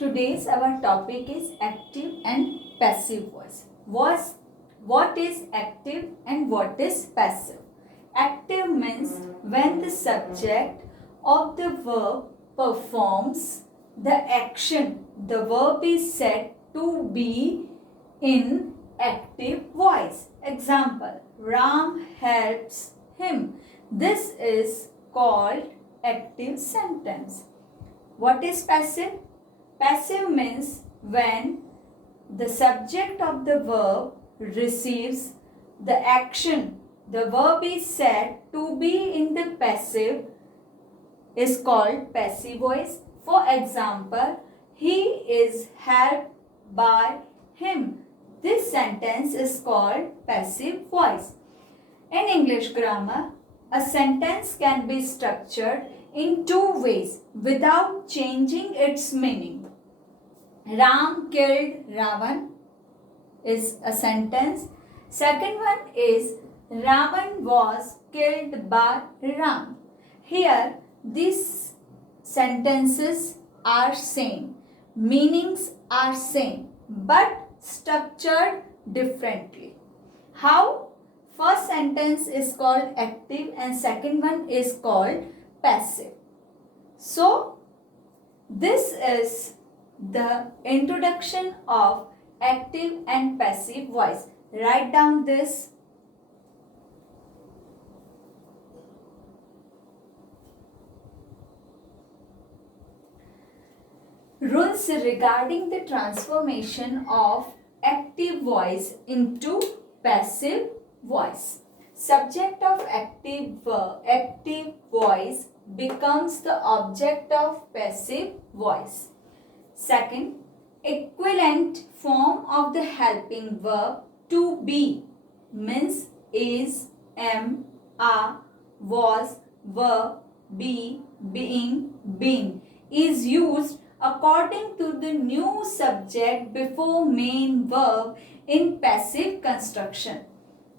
Today's our topic is active and passive voice. What is active and what is passive? Active means when the subject of the verb performs the action. The verb is said to be in active voice. Example, Ram helps him. This is called active sentence. What is passive? Passive means when the subject of the verb receives the action. The verb is said to be in the passive is called passive voice. For example, he is helped by him. This sentence is called passive voice. In English grammar, a sentence can be structured in two ways without changing its meaning. Ram killed Ravan is a sentence. Second one is Ravan was killed by Ram. Here these sentences are same, meanings are same but structured differently. How? First sentence is called active and second one is called passive. So this is the introduction of active and passive voice. Write down this. Rules regarding the transformation of active voice into passive voice. Subject of active voice becomes the object of passive voice. Second, equivalent form of the helping verb to be means is, am, are, was, were, be, being, been is used according to the new subject before main verb in passive construction.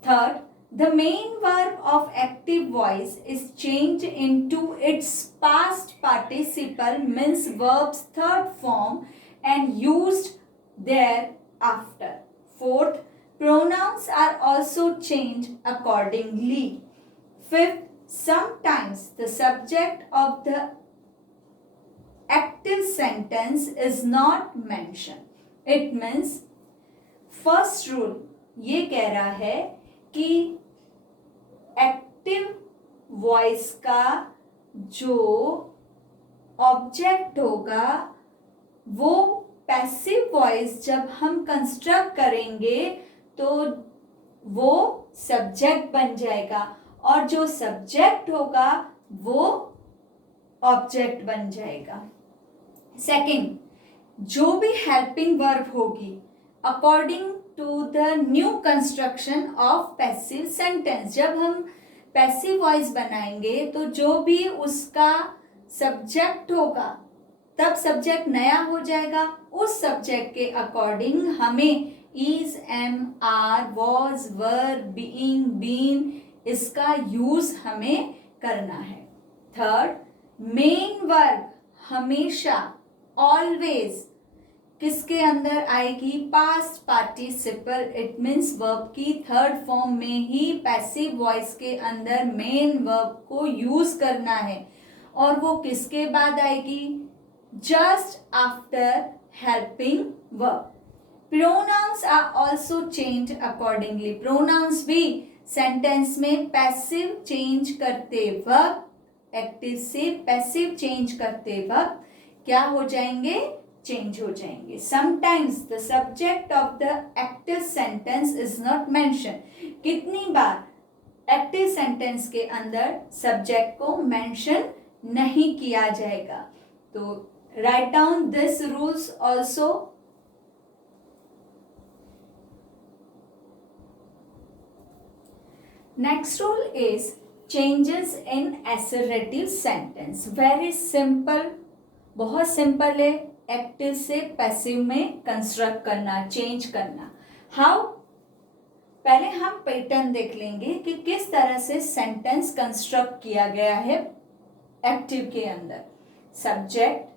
Third, the main verb of active voice is changed into its past participle means verb's third form and used thereafter. Fourth, pronouns are also changed accordingly. Fifth, sometimes the subject of the active sentence is not mentioned. It means first rule ये कह रहा है कि active voice का जो object होगा वो passive voice जब हम कंस्ट्रक्ट करेंगे तो वो सब्जेक्ट बन जाएगा और जो सब्जेक्ट होगा वो ऑब्जेक्ट बन जाएगा. सेकंड, जो भी हेल्पिंग वर्ब होगी according to the new construction of passive sentence. जब हम पैसिव वॉइस बनाएंगे तो जो भी उसका सब्जेक्ट होगा तब सब्जेक्ट नया हो जाएगा. उस सब्जेक्ट के अकॉर्डिंग हमें is, am, are, was, were, being, been इसका यूज हमें करना है. थर्ड, मेन वर्ब हमेशा ऑलवेज किसके अंदर आएगी? Past participle. It means verb की थर्ड फॉर्म में ही पैसिव वॉइस के अंदर मेन वर्ब को यूज करना है और वो किसके बाद आएगी? Just after helping verb. Pronouns are also change accordingly. Pronouns भी सेंटेंस में पैसिव चेंज करते वक्त, एक्टिव से पैसिव चेंज करते वक्त क्या हो जाएंगे? चेंज हो जाएंगे. Sometimes the subject of the active sentence is not mention. कितनी बार एक्टिव सेंटेंस के अंदर सब्जेक्ट को मेंशन नहीं किया जाएगा. तो right down this rules also. Next rule is changes in assertive sentence. Very simple, बहुत सिंपल है एक्टिव से पैसिव में कंस्ट्रक्ट करना, चेंज करना. हाउ? पहले हम पैटर्न देख लेंगे कि किस तरह से सेंटेंस कंस्ट्रक्ट किया गया है एक्टिव के अंदर. Subject,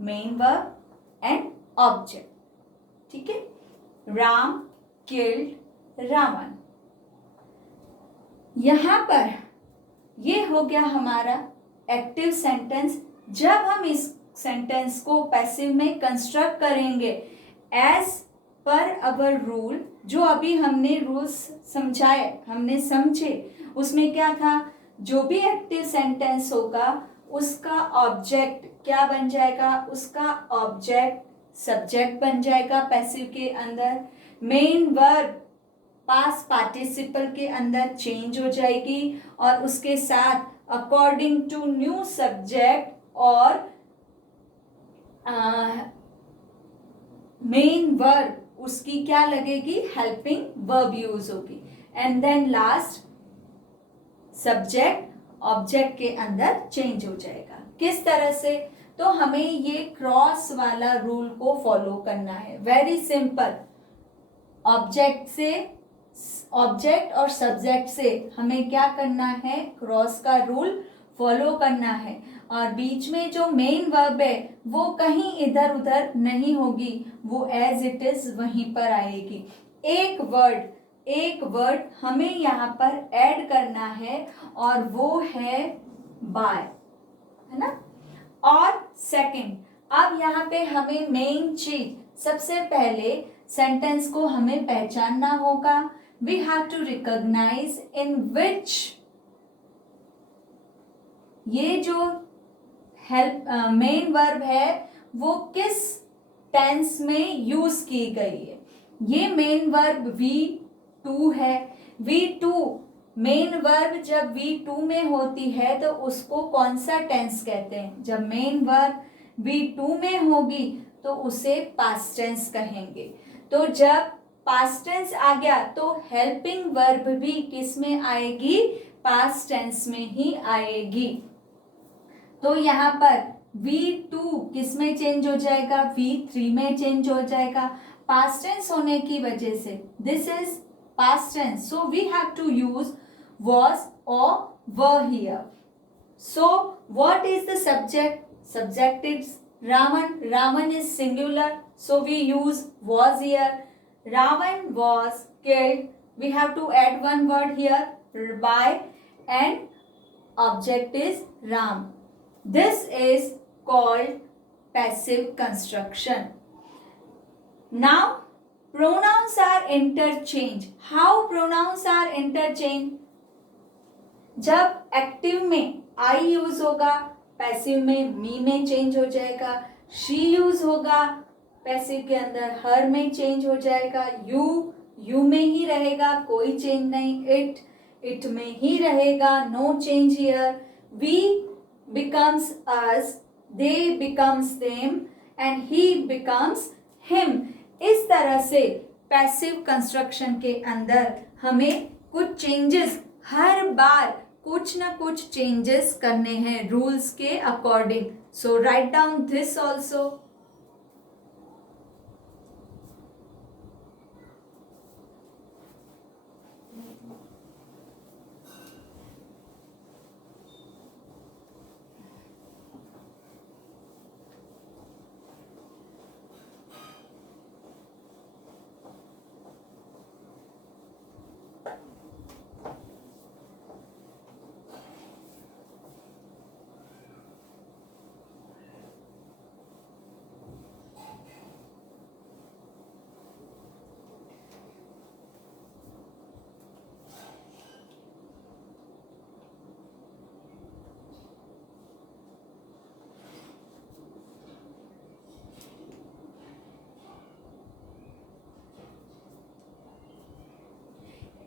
main verb, an object. ठीक है. राम किल्ड रावण. यहां पर ये हो गया हमारा एक्टिव सेंटेंस. जब हम इस सेंटेंस को पैसिव में कंस्ट्रक्ट करेंगे एज पर अवर रूल, जो अभी हमने रूल्स समझाए, हमने समझे, उसमें क्या था, जो भी एक्टिव सेंटेंस होगा उसका ऑब्जेक्ट क्या बन जाएगा, उसका ऑब्जेक्ट सब्जेक्ट बन जाएगा पैसिव के अंदर. मेन वर्ब पास्ट पार्टिसिपल के अंदर चेंज हो जाएगी और उसके साथ अकॉर्डिंग टू न्यू सब्जेक्ट और मेन वर्ब उसकी क्या लगेगी, हेल्पिंग वर्ब यूज होगी. And then last subject object के अंदर चेंज हो जाएगा. किस तरह से, तो हमें ये क्रॉस वाला रूल को फॉलो करना है. Very simple. ऑब्जेक्ट से, ऑब्जेक्ट और सब्जेक्ट से हमें क्या करना है, क्रॉस का रूल फॉलो करना है. और बीच में जो मेन वर्ब है वो कहीं इधर उधर नहीं होगी, वो एज इट इज वहीं पर आएगी. एक वर्ड हमें यहाँ पर ऐड करना है और वो है बाय, है ना. और सेकंड, अब यहाँ पे हमें मेन चीज, सबसे पहले सेंटेंस को हमें पहचानना होगा. वी हैव टू रिकॉग्नाइज इन विच, ये जो हेल्प मेन वर्ब है वो किस टेंस में यूज की गई है. ये मेन वर्ब V2 है. V2 मेन वर्ब जब V2 में होती है तो उसको कौन सा टेंस कहते हैं, जब मेन वर्ब V2 में होगी तो उसे पास्ट टेंस कहेंगे. तो जब पास्ट टेंस आ गया तो हेल्पिंग वर्ब भी किस में आएगी, पास्ट टेंस में ही आएगी. तो यहाँ पर V2 किस में चेंज हो जाएगा, V3 में चेंज हो जाएगा. पास्ट टेंस होने की वजह से this is past tense, so we have to use was or were here. So what is the subject? Subject is Raman. Raman is singular, so we use was here. Ravan was killed. We have to add one word here, by, and object is Ram. This is called passive construction. Now pronouns are interchange. How pronouns are interchange? जब active में आई use होगा, passive में मी में change हो जाएगा. She use होगा, passive के अंदर हर में चेंज हो जाएगा. यू में ही रहेगा, कोई चेंज नहीं. इट में ही रहेगा, no change here. We becomes us, they becomes them, and he becomes him. इस तरह से पैसिव कंस्ट्रक्शन के अंदर हमें कुछ चेंजेस, हर बार कुछ ना कुछ चेंजेस करने हैं रूल्स के according. So write down this also.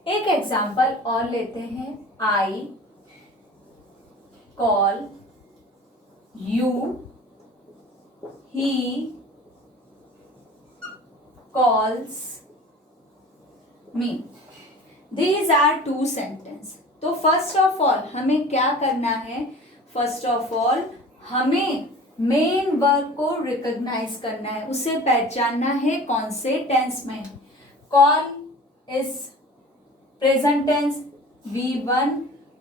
एक एग्जाम्पल और लेते हैं. I call, you, he calls me. These are two sentence. तो फर्स्ट ऑफ ऑल हमें क्या करना है, फर्स्ट ऑफ ऑल हमें मेन वर्ब को रिकॉग्नाइज करना है, उसे पहचानना है कौन से टेंस में. Call is present tense V1,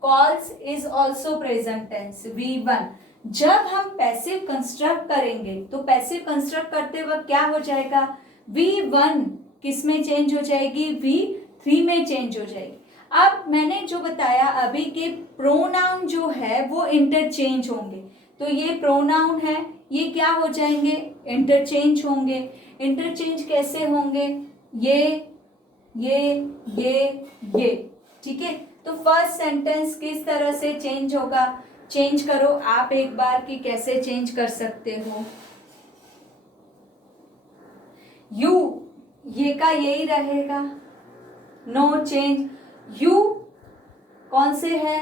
calls is also present tense V1. जब हम पैसिव कंस्ट्रक्ट करेंगे तो पैसिव कंस्ट्रक्ट करते वक्त क्या हो जाएगा, V1 किस में चेंज हो जाएगी, V3 में चेंज हो जाएगी। अब मैंने जो बताया अभी के प्रोनाउन जो है वो इंटरचेंज होंगे, तो ये प्रोनाउन है, ये क्या हो जाएंगे, इंटरचेंज होंगे। इंटरचेंज कैसे होंगे, ये, ठीक है। तो फर्स्ट सेंटेंस किस तरह से चेंज होगा, चेंज करो आप एक बार कि कैसे चेंज कर सकते हो। यू, ये का यही रहेगा, नो चेंज। यू कौन से है,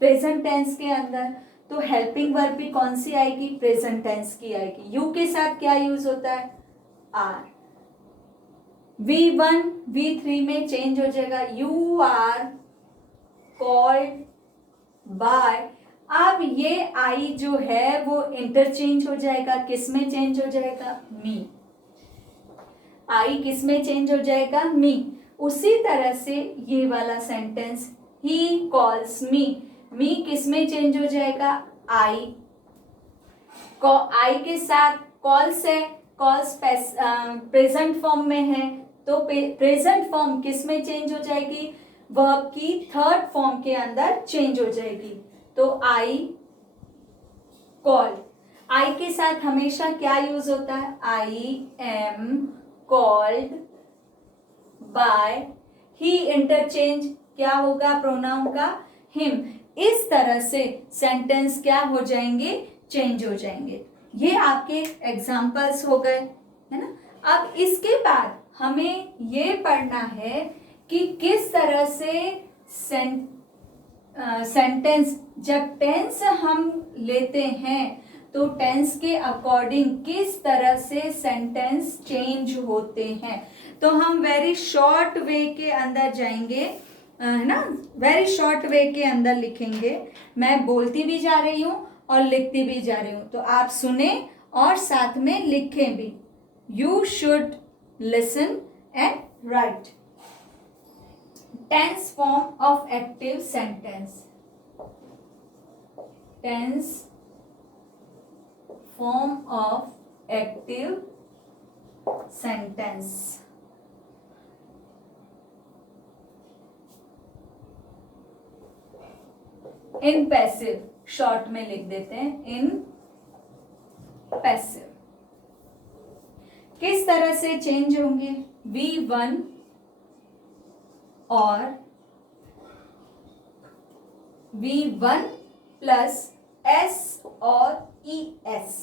प्रेजेंट टेंस के अंदर, तो हेल्पिंग वर्ब भी कौन सी आएगी, प्रेजेंट टेंस की आएगी। यू के साथ क्या यूज होता है, आर। V1 V3 में चेंज हो जाएगा, यू आर कॉल्ड बाय। अब ये आई जो है वो इंटरचेंज हो जाएगा, किस में चेंज हो जाएगा, मी। आई किस में चेंज हो जाएगा, मी। उसी तरह से ये वाला सेंटेंस, ही कॉल्स मी, मी किस में चेंज हो जाएगा, आई। आई के साथ कॉल्स है, कॉल्स प्रेजेंट फॉर्म में है, तो प्रेजेंट फॉर्म किस में चेंज हो जाएगी, वर्ब की थर्ड फॉर्म के अंदर चेंज हो जाएगी। तो आई कॉल्ड, आई के साथ हमेशा क्या यूज होता है, I am called by. He interchange क्या होगा प्रोनाउन का, हिम। इस तरह से सेंटेंस क्या हो जाएंगे, चेंज हो जाएंगे। ये आपके एग्जाम्पल्स हो गए, है ना। अब इसके बाद हमें ये पढ़ना है कि किस तरह से सेंटेंस, जब टेंस हम लेते हैं तो टेंस के अकॉर्डिंग किस तरह से सेंटेंस चेंज होते हैं। तो हम वेरी शॉर्ट वे के अंदर जाएंगे, है ना, वेरी शॉर्ट वे के अंदर लिखेंगे। मैं बोलती भी जा रही हूँ और लिखती भी जा रही हूँ, तो आप सुने और साथ में लिखें भी। You should listen and write. Tense form of active sentence, tense form of active sentence. In passive, short में लिख देते हैं, इन पैसिव किस तरह से चेंज होंगे, V1 और V1 प्लस S और ES।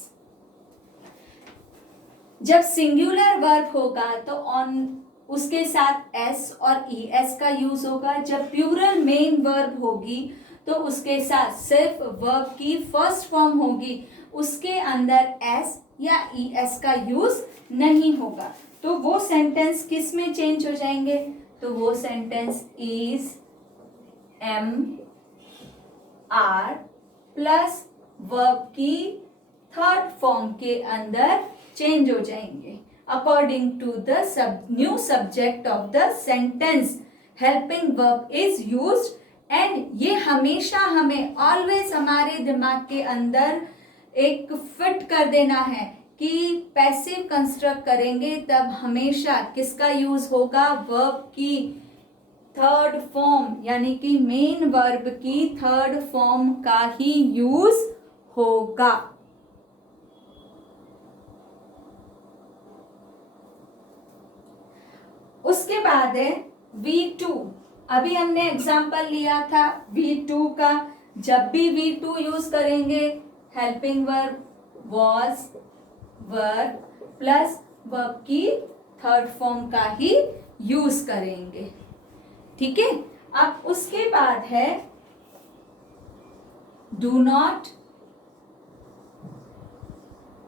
जब सिंगुलर वर्ब होगा तो ऑन उसके साथ S और ES का यूज होगा। जब प्लूरल मेन वर्ब होगी तो उसके साथ सिर्फ वर्ब की फर्स्ट फॉर्म होगी, उसके अंदर S या ES का यूज नहीं होगा। तो वो सेंटेंस किस में चेंज हो जाएंगे, तो वो sentence is am are plus verb की थर्ड फॉर्म के अंदर चेंज हो जाएंगे according to the new subject of the sentence. Helping verb is used and ये हमेशा हमें ऑलवेज हमारे दिमाग के अंदर एक फिट कर देना है कि पैसिव कंस्ट्रक्ट करेंगे तब हमेशा किसका यूज होगा, वर्ब की थर्ड फॉर्म यानी कि मेन वर्ब की थर्ड फॉर्म का ही यूज होगा। उसके बाद है V2। अभी हमने एग्जाम्पल लिया था V2 का। जब भी V2 यूज करेंगे helping verb was verb plus verb की थर्ड फॉर्म का ही यूज करेंगे, ठीक है। अब उसके बाद है डू नॉट,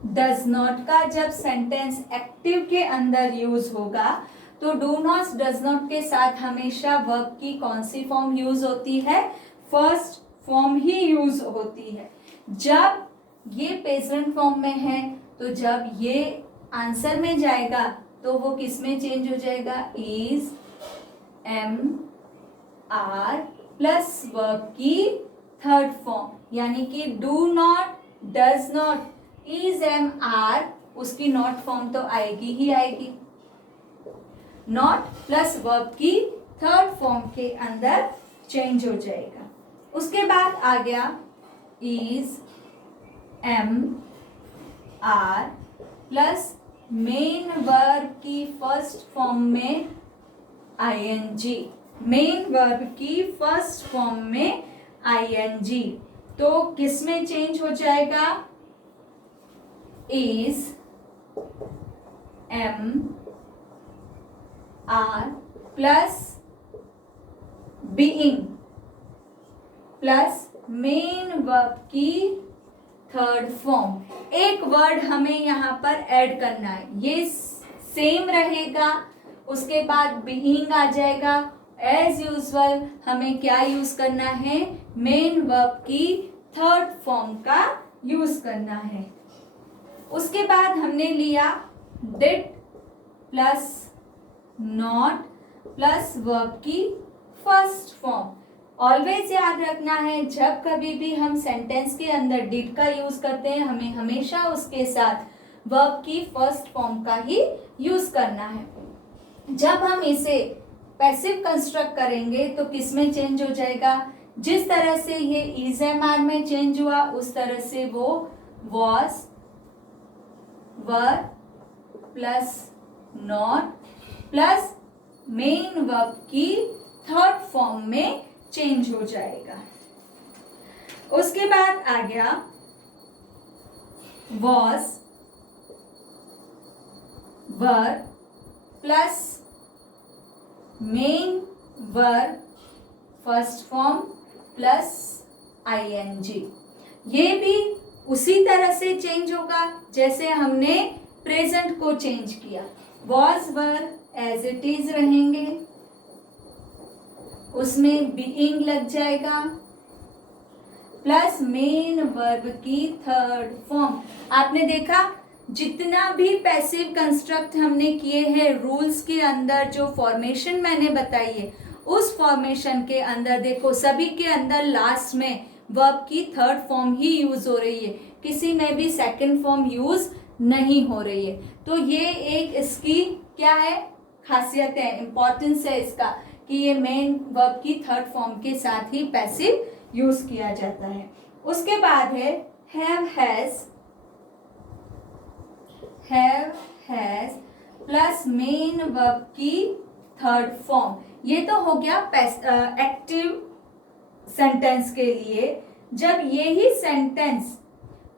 डज नॉट का जब सेंटेंस एक्टिव के अंदर यूज होगा तो डू नॉट डज नॉट के साथ हमेशा वर्ब की कौन सी फॉर्म यूज होती है, फर्स्ट फॉर्म ही यूज होती है। जब ये प्रेजेंट फॉर्म में है तो जब ये आंसर में जाएगा तो वो किस में चेंज हो जाएगा, is am are plus verb की थर्ड फॉर्म, यानी कि do not, does not, is, am, are, उसकी नॉट फॉर्म तो आएगी ही आएगी। नॉट प्लस वर्ब की थर्ड फॉर्म के अंदर चेंज हो जाएगा। उसके बाद आ गया is, am, are plus main verb की फर्स्ट फॉर्म में आईएनजी, मेन वर्ब की फर्स्ट फॉर्म में आईएनजी, तो किस में चेंज हो जाएगा? Is, am, are plus being plus main verb की थर्ड फॉर्म। एक वर्ड हमें यहाँ पर ऐड करना है, ये सेम रहेगा, उसके बाद बीइंग आ जाएगा। एज यूजुअल हमें क्या यूज करना है? मेन वर्ब की थर्ड फॉर्म का यूज करना है। उसके बाद हमने लिया did plus not plus verb की फर्स्ट फॉर्म। ऑलवेज याद रखना है, जब कभी भी हम सेंटेंस के अंदर डिड का यूज करते हैं, हमें हमेशा उसके साथ वर्ब की फर्स्ट फॉर्म का ही यूज करना है। जब हम इसे पैसिव कंस्ट्रक्ट करेंगे तो किस में चेंज हो जाएगा? जिस तरह से ये इज, एम, आर में चेंज हुआ, उस तरह से वो was, were plus not plus main verb की थर्ड फॉर्म में चेंज हो जाएगा। उसके बाद आ गया was, were plus main verb first form plus ING. ये भी उसी तरह से चेंज होगा जैसे हमने प्रेजेंट को चेंज किया। Was, were as it is रहेंगे, उसमें बीइंग लग जाएगा प्लस मेन वर्ब की थर्ड फॉर्म। आपने देखा जितना भी पैसिव कंस्ट्रक्ट हमने किए हैं रूल्स के अंदर, जो फॉर्मेशन मैंने बताई है, उस फॉर्मेशन के अंदर देखो सभी के अंदर लास्ट में वर्ब की थर्ड फॉर्म ही यूज हो रही है, किसी में भी सेकंड फॉर्म यूज नहीं हो रही है। तो ये एक इसकी क्या है? खासियत है, इंपॉर्टेंस है इसका, कि ये मेन वर्ब की थर्ड फॉर्म के साथ ही पैसिव यूज किया जाता है। उसके बाद है have, has plus main verb की थर्ड फॉर्म। ये तो हो गया एक्टिव सेंटेंस के लिए। जब ये ही सेंटेंस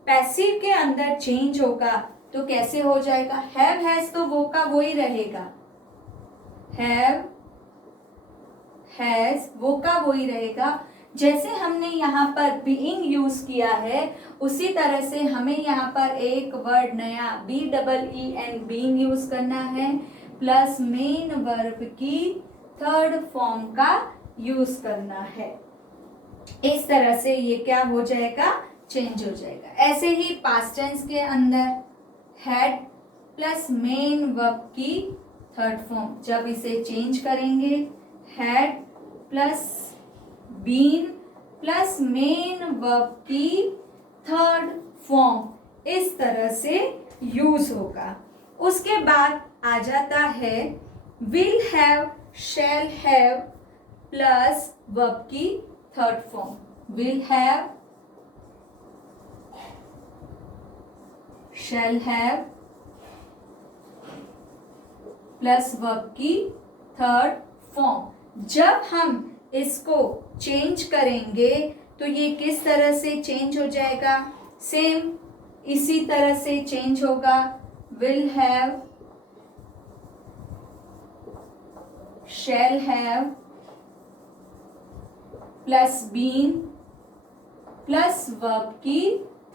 पैसिव के अंदर चेंज होगा तो कैसे हो जाएगा? हैव, हैज तो वो का वो ही रहेगा, हैव, हैज वो का वो ही रहेगा। जैसे हमने यहाँ पर बीइंग यूज किया है, उसी तरह से हमें यहाँ पर एक वर्ड नया BEEN बीइंग यूज करना है प्लस मेन वर्ब की थर्ड फॉर्म का यूज करना है। इस तरह से ये क्या हो जाएगा? चेंज हो जाएगा। ऐसे ही पास्ट टेंस के अंदर हैड प्लस मेन वर्ब की थर्ड फॉर्म, जब इसे चेंज करेंगे had plus been plus main verb की थर्ड फॉर्म, इस तरह से यूज होगा। उसके बाद आ जाता है will have, shall have plus verb की third form. Will have, shall have plus verb की थर्ड फॉर्म। जब हम इसको चेंज करेंगे तो ये किस तरह से चेंज हो जाएगा? सेम इसी तरह से चेंज होगा। Will have, shall have plus been plus verb की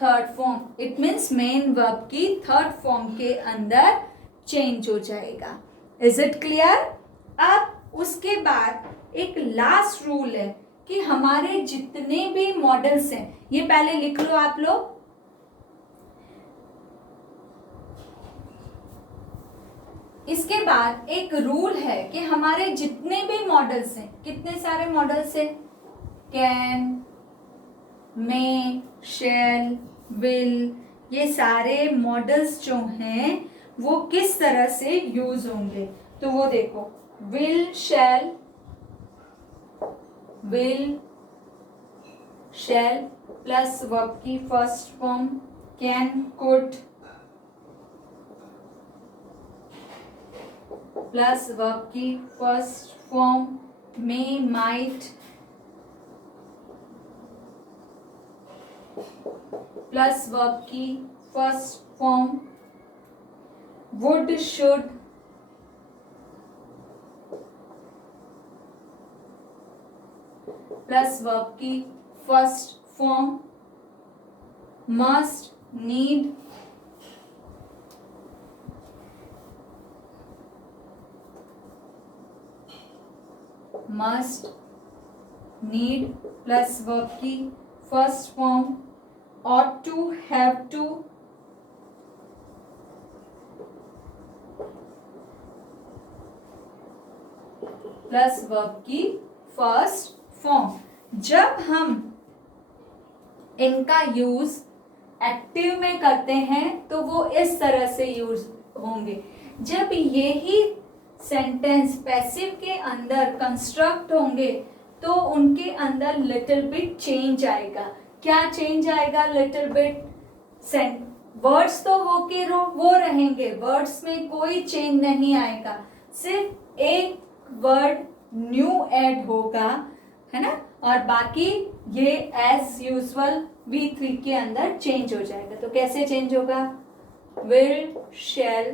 third form. It means main verb की थर्ड फॉर्म के अंदर चेंज हो जाएगा। Is it clear? अब उसके बाद एक लास्ट रूल है कि हमारे जितने भी मॉडल्स हैं, ये पहले लिख लो आप लोग। इसके बाद एक रूल है कि हमारे जितने भी मॉडल्स हैं, कितने सारे मॉडल्स हैं? कैन, मे, शैल, विल, ये सारे मॉडल्स जो हैं वो किस तरह से यूज होंगे। तो वो देखो, विल शैल प्लस वर्ब की first form can, could plus verb की first form may, might plus verb की first form would, should plus verb की first form must, need plus verb की first form ought to, have to plus verb की first form. जब हम इनका use active में करते हैं तो वो इस तरह से यूज होंगे। जब यही सेंटेंस पैसिव के अंदर कंस्ट्रक्ट होंगे तो उनके अंदर लिटिल बिट चेंज आएगा। क्या चेंज आएगा? Little bit. वर्ड्स तो वो के वो रहेंगे, वर्ड्स में कोई चेंज नहीं आएगा, सिर्फ एक वर्ड न्यू ऐड होगा, है ना, और बाकी ये एज यूजुअल V3 के अंदर चेंज हो जाएगा। तो कैसे चेंज होगा? Will, shall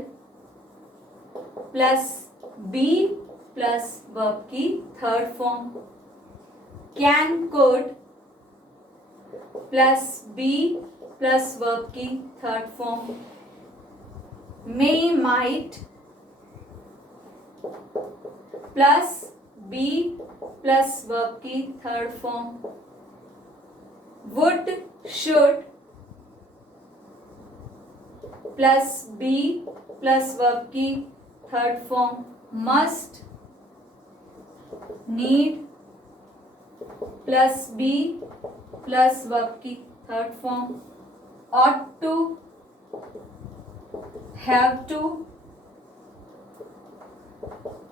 plus be plus verb की third form, can, could plus be plus verb की third form, may, might plus be plus verb की third form, would, should plus be plus verb की third form, must, need plus be plus verb की third form, ought to, have to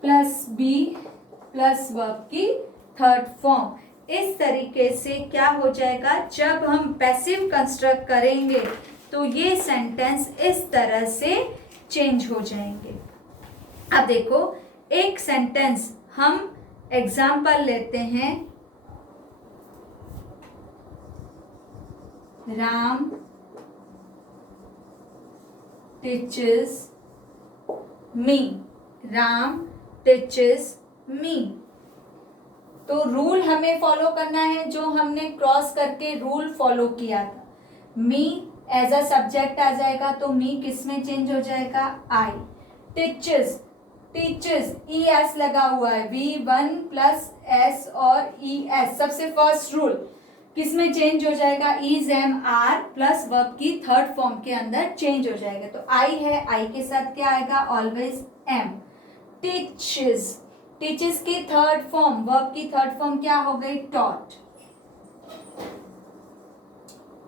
plus be plus verb की third form. इस तरीके से क्या हो जाएगा, जब हम पैसिव कंस्ट्रक्ट करेंगे तो ये सेंटेंस इस तरह से चेंज हो जाएंगे। अब देखो, एक सेंटेंस हम एग्जाम्पल लेते हैं, Ram teaches me, Ram teaches me। तो रूल हमें फॉलो करना है जो हमने क्रॉस करके रूल फॉलो किया था। मी एज अ सब्जेक्ट आ जाएगा तो मी किस में चेंज हो जाएगा? I. Teaches, teaches E S लगा हुआ है, V1 प्लस एस और ई एस, सबसे फर्स्ट रूल किस में चेंज हो जाएगा? Is, am, are plus verb की थर्ड फॉर्म के अंदर चेंज हो जाएगा। तो आई है, आई के साथ क्या आएगा? Always am. टीचर्स, टीचर्स की थर्ड फॉर्म, वर्ब की थर्ड फॉर्म क्या हो गई? Taught.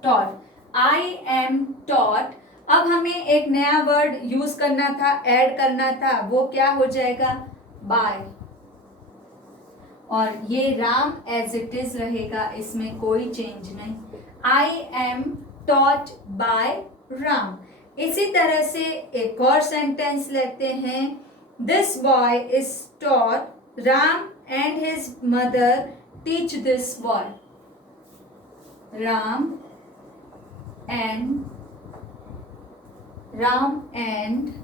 Taught, I am taught. अब हमें एक नया वर्ड यूज करना था, ऐड करना था, वो क्या हो जाएगा? बाय। और ये राम एज इट इज रहेगा, इसमें कोई चेंज नहीं। आई एम टॉट बाय राम। इसी तरह से एक और सेंटेंस लेते हैं, this boy is taught, Ram and his mother teach this boy. Ram and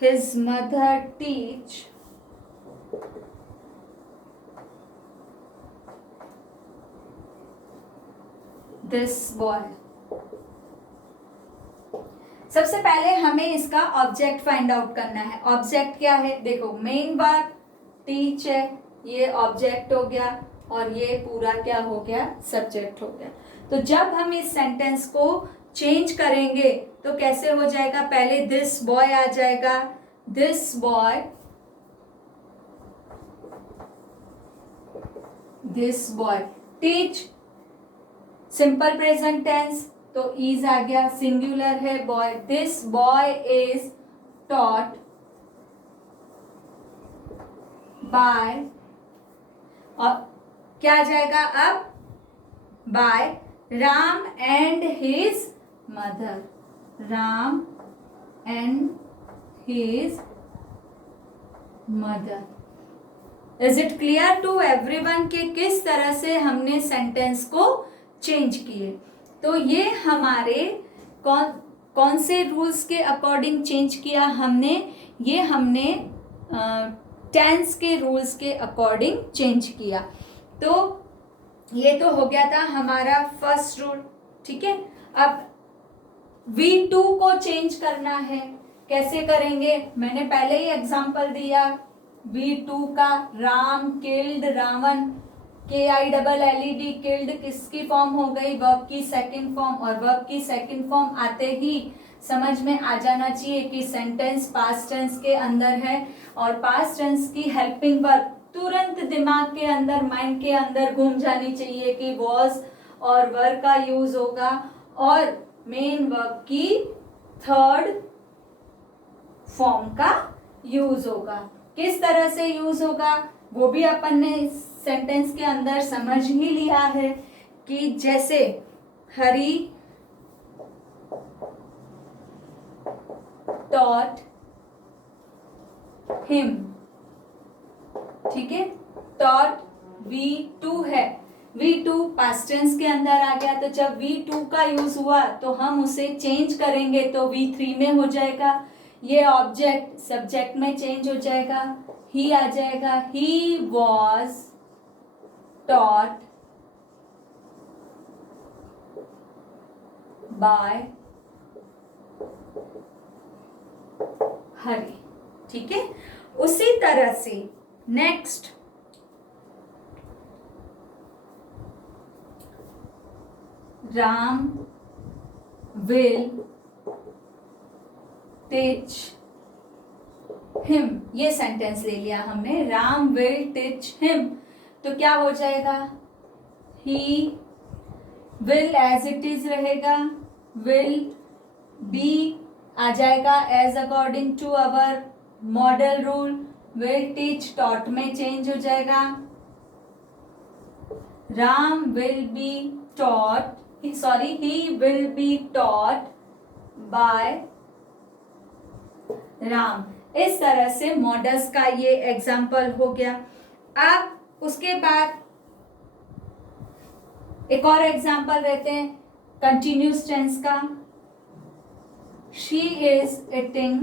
his mother teach this boy। सबसे पहले हमें इसका ऑब्जेक्ट फाइंड आउट करना है। ऑब्जेक्ट क्या है? देखो, मेन बात टीच है, ये ऑब्जेक्ट हो गया, और ये पूरा क्या हो गया? सब्जेक्ट हो गया। तो जब हम इस सेंटेंस को चेंज करेंगे तो कैसे हो जाएगा? पहले दिस बॉय आ जाएगा, this boy, teach simple present tense तो इज आ गया, सिंगुलर है boy, this boy is taught by, और क्या आ जाएगा अब, by Ram and his mother, Ram and his mother. Is it clear to everyone कि किस तरह से हमने सेंटेंस को चेंज किए? तो ये हमारे कौन से रूल्स के अकॉर्डिंग चेंज किया हमने? ये हमने टेंस के रूल्स के अकॉर्डिंग चेंज किया। तो ये तो हो गया था हमारा फर्स्ट रूल, ठीक है। अब V2 को चेंज करना है, कैसे करेंगे? मैंने पहले ही एग्जांपल दिया V2 का, Ram killed Ravan, KILLED killed किसकी फॉर्म हो गई? वर्ब की सेकंड फॉर्म, और वर्ब की सेकंड फॉर्म आते ही समझ में आ जाना चाहिए कि सेंटेंस पास्ट टेंस के अंदर है, और पास्ट टेंस की हेल्पिंग वर्ब तुरंत दिमाग के अंदर, माइंड के अंदर घूम जानी चाहिए कि वॉज और वर का यूज होगा, और मेन वर्ब की थर्ड फॉर्म का यूज होगा। किस तरह से यूज होगा वो भी अपन ने सेंटेंस के अंदर समझ ही लिया है कि जैसे हरी टॉट हिम, ठीक है। टॉट V2 है, V2 पास्ट टेंस के अंदर आ गया, तो जब V2 का यूज हुआ तो हम उसे चेंज करेंगे तो V3 में हो जाएगा। ये ऑब्जेक्ट सब्जेक्ट में चेंज हो जाएगा, ही आ जाएगा, ही वॉज टॉट बाय हरी, ठीक है। उसी तरह से next Ram will teach him, ये सेंटेंस ले लिया हमने, राम विल टीच हिम, तो क्या हो जाएगा? He will as it is रहेगा, विल बी आ जाएगा as according to our modal rule, will teach taught में चेंज हो जाएगा, Ram will be taught, sorry he will be taught by Ram. इस तरह से मॉडल्स का ये एग्जाम्पल हो गया। अब उसके बाद एक और एग्जाम्पल रहते हैं कंटिन्यूस टेंस का, she is eating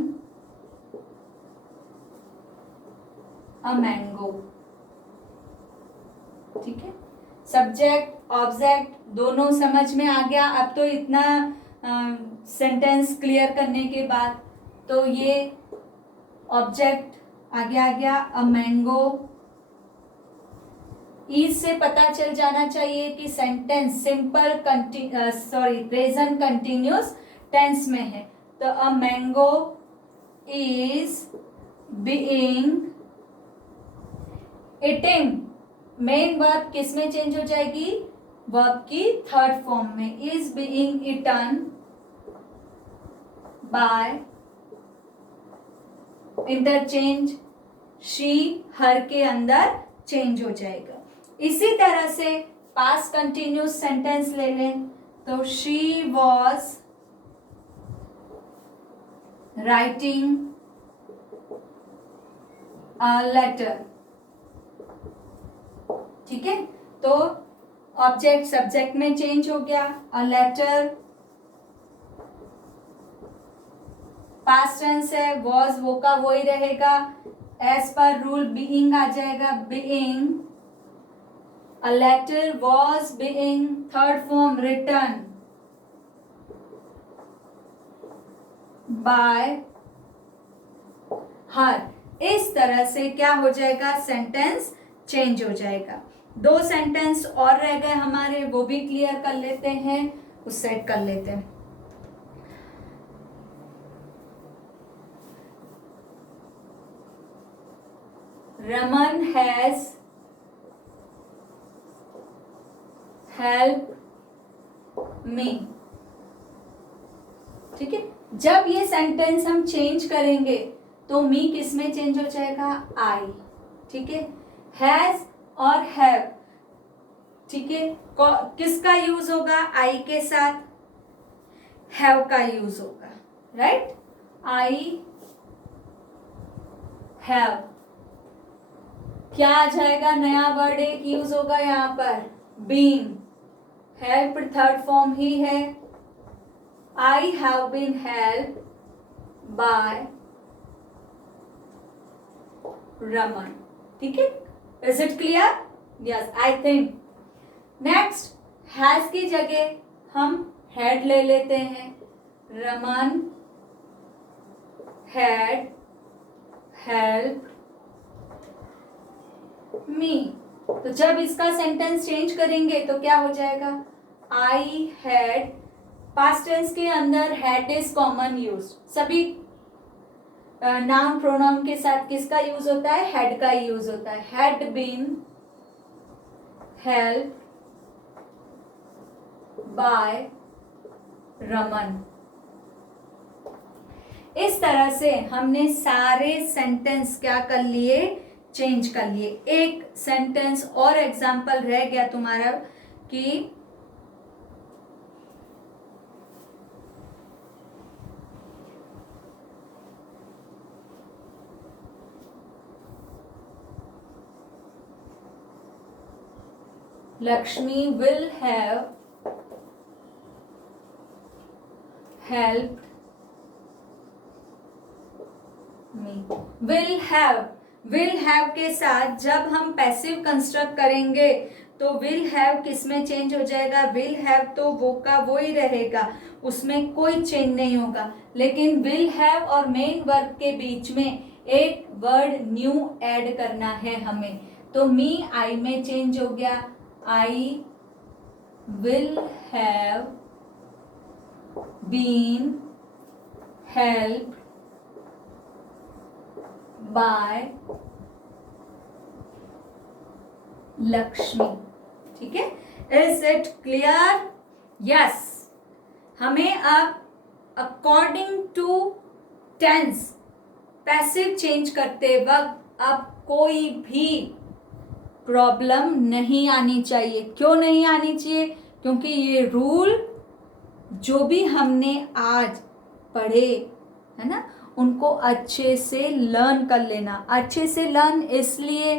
a mango, ठीक है। सब्जेक्ट ऑब्जेक्ट दोनों समझ में आ गया। अब तो इतना सेंटेंस क्लियर करने के बाद तो ये ऑब्जेक्ट आगे आ गया, अ मैंगो। इज से पता चल जाना चाहिए कि sentence simple present continuous tense में है, तो a mango is being eating, main verb किस में चेंज हो जाएगी? वर्ब की थर्ड फॉर्म में, is being eaten by, interchange she her के अंदर चेंज हो जाएगा। इसी तरह से पास्ट कंटिन्यूस सेंटेंस ले लें तो she was writing a letter, ठीक है। तो ऑब्जेक्ट सब्जेक्ट में चेंज हो गया, अ लेटर पास्ट टेंस है, वॉज वो का वो ही रहेगा, एज पर रूल बीइंग आ जाएगा, being a letter was being, third form written by her. इस तरह से क्या हो जाएगा? सेंटेंस चेंज हो जाएगा। दो सेंटेंस और रह गए हमारे, वो भी क्लियर कर लेते हैं, उस सेट कर लेते हैं। Raman has help me. ठीक है, जब ये सेंटेंस हम चेंज करेंगे तो मी किस में चेंज हो जाएगा, आई। ठीक है, हैज और हैव, ठीक है, किसका यूज होगा, आई के साथ हैव का यूज होगा, राइट। आई हैव, क्या आ जाएगा, नया वर्ड एक यूज होगा यहाँ पर, बीन। हैव पर थर्ड फॉर्म ही है, I have been helped by Raman. ठीक है, is it clear, yes I think. Next, has की जगह हम हैड ले लेते हैं, रमन हैड हेल्प मी। तो जब इसका सेंटेंस चेंज करेंगे तो क्या हो जाएगा, आई हैड, पास्ट टेंस के अंदर हैड इज कॉमन यूज, सभी नाउन प्रोनाउन के साथ किसका यूज होता है, हैड का यूज होता है। Had been help by Raman. इस तरह से हमने सारे सेंटेंस क्या कर लिए, चेंज कर लिए। एक सेंटेंस और एग्जाम्पल रह गया तुम्हारा कि Lakshmi will have helped me. Will have के साथ जब हम पैसिव कंस्ट्रक्ट करेंगे तो will have किस में चेंज हो जाएगा, will have तो वो का वो ही रहेगा, उसमें कोई चेंज नहीं होगा। लेकिन will have और मेन वर्ब के बीच में एक वर्ड न्यू ऐड करना है हमें, तो मी आई में चेंज हो गया, I will have been helped by Lakshmi। ठीक है, इज इट क्लियर, यस। हमें अब according to tense passive change करते वक्त अब कोई भी प्रॉब्लम नहीं आनी चाहिए। क्यों नहीं आनी चाहिए, क्योंकि ये रूल जो भी हमने आज पढ़े है ना, उनको अच्छे से लर्न कर लेना। अच्छे से लर्न इसलिए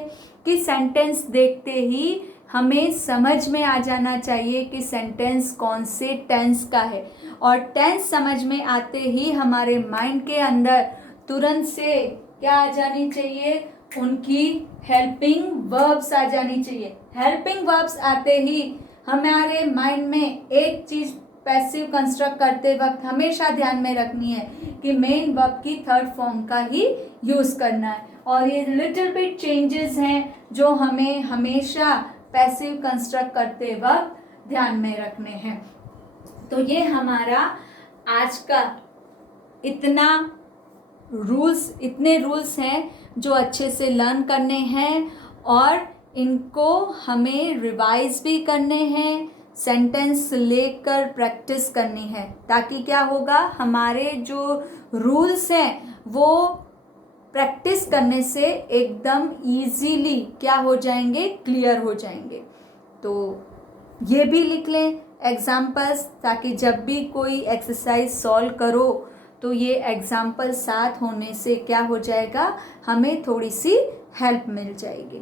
कि सेंटेंस देखते ही हमें समझ में आ जाना चाहिए कि सेंटेंस कौन से टेंस का है, और टेंस समझ में आते ही हमारे माइंड के अंदर तुरंत से क्या आ जानी चाहिए, उनकी हेल्पिंग वर्ब्स आ जानी चाहिए। हेल्पिंग वर्ब्स आते ही हमारे माइंड में एक चीज पैसिव कंस्ट्रक्ट करते वक्त हमेशा ध्यान में रखनी है कि मेन वर्ब की थर्ड फॉर्म का ही यूज करना है, और ये लिटिल बिट चेंजेस हैं जो हमें हमेशा पैसिव कंस्ट्रक्ट करते वक्त ध्यान में रखने हैं। तो ये हमारा आज का इतने रूल्स हैं जो अच्छे से लर्न करने हैं, और इनको हमें रिवाइज भी करने हैं, सेंटेंस लेकर प्रैक्टिस करनी है, ताकि क्या होगा, हमारे जो रूल्स हैं वो प्रैक्टिस करने से एकदम इजीली क्या हो जाएंगे, क्लियर हो जाएंगे। तो ये भी लिख लें एग्जाम्पल्स, ताकि जब भी कोई एक्सरसाइज सॉल्व करो तो ये एग्जाम्पल साथ होने से क्या हो जाएगा, हमें थोड़ी सी हेल्प मिल जाएगी।